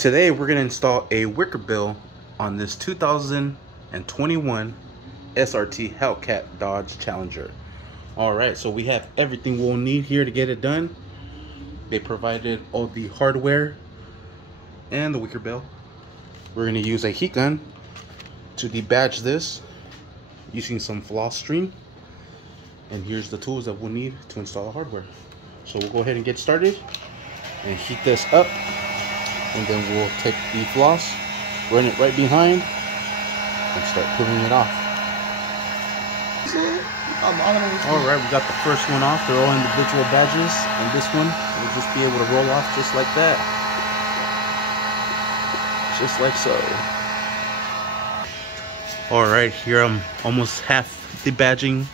Today we're going to install a Wicker bill on this 2021 SRT Hellcat Dodge Challenger. Alright, so we have everything we'll need here to get it done. They provided all the hardware and the Wicker bill. We're going to use a heat gun to debadge this using some floss string. And here's the tools that we'll need to install the hardware. So we'll go ahead and get started and heat this up. And then we'll take the floss, run it right behind, and start pulling it off. Alright, we got the first one off. They're all individual badges. And this one will just be able to roll off just like that. Just like so. Alright, here I'm almost half debadging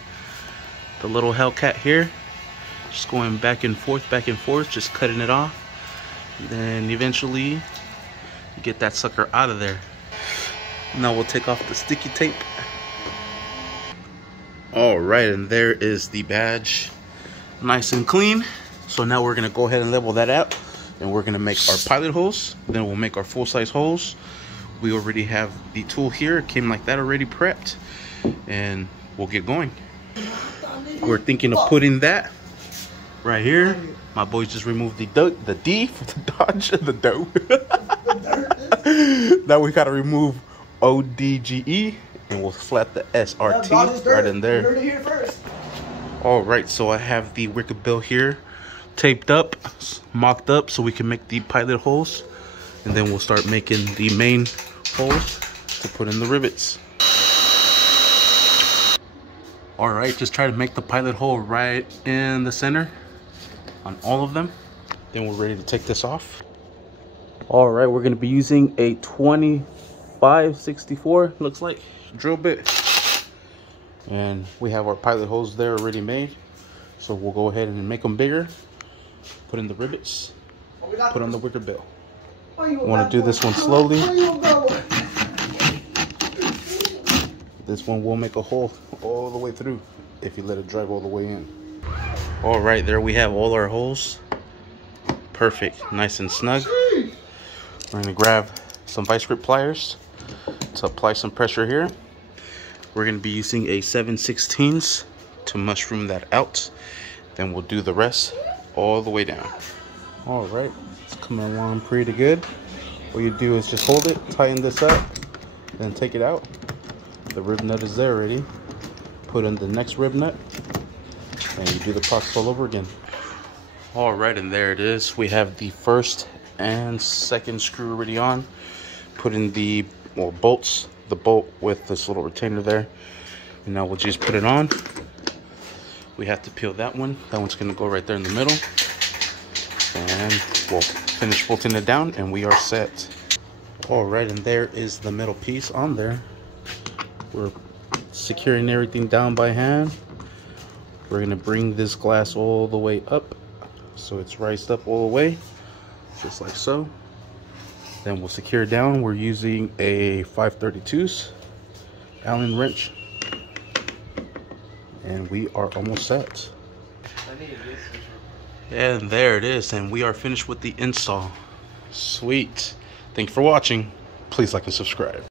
the little Hellcat here. Just going back and forth, just cutting it off. Then eventually you get that sucker out of there. Now we'll take off the sticky tape. Alright, and there is the badge, nice and clean. So now we're gonna go ahead and level that out, and we're gonna make our pilot holes. Then we'll make our full-size holes. We already have the tool here. It came like that already prepped, and we'll get going. We're thinking of putting that right here. My boys just removed the D for the Dodge, the dough. Now we gotta remove ODGE, and we'll flat the SRT right in there. All right, so I have the Wicker bill here, taped up, mocked up, so we can make the pilot holes, and then we'll start making the main holes to put in the rivets. All right, just try to make the pilot hole right in the center on all of them. Then we're ready to take this off. All right, we're gonna be using a 2564, looks like, drill bit. And we have our pilot holes there already made. So we'll go ahead and make them bigger, put in the rivets, put on the Wicker bill. I wanna do this one slowly. This one will make a hole all the way through if you let it drive all the way in. All right, there we have all our holes. Perfect, nice and snug. We're gonna grab some vice grip pliers to apply some pressure here. We're gonna be using a 7/16 to mushroom that out. Then we'll do the rest all the way down. All right, it's coming along pretty good. What you do is just hold it, tighten this up, then take it out. The rib nut is there already. Put in the next rib nut, and you do the process all over again. All right, and there it is. We have the first and second screw already on. Put in the bolts, the bolt with this little retainer there. And now we'll just put it on. We have to peel that one. That one's gonna go right there in the middle. And we'll finish bolting it down, and we are set. All right, and there is the middle piece on there. We're securing everything down by hand. We're gonna bring this glass all the way up so it's raised up all the way, just like so. Then we'll secure it down. We're using a 5/32 Allen wrench, and we are almost set. And there it is, and we are finished with the install. Sweet. Thank you for watching. Please like and subscribe.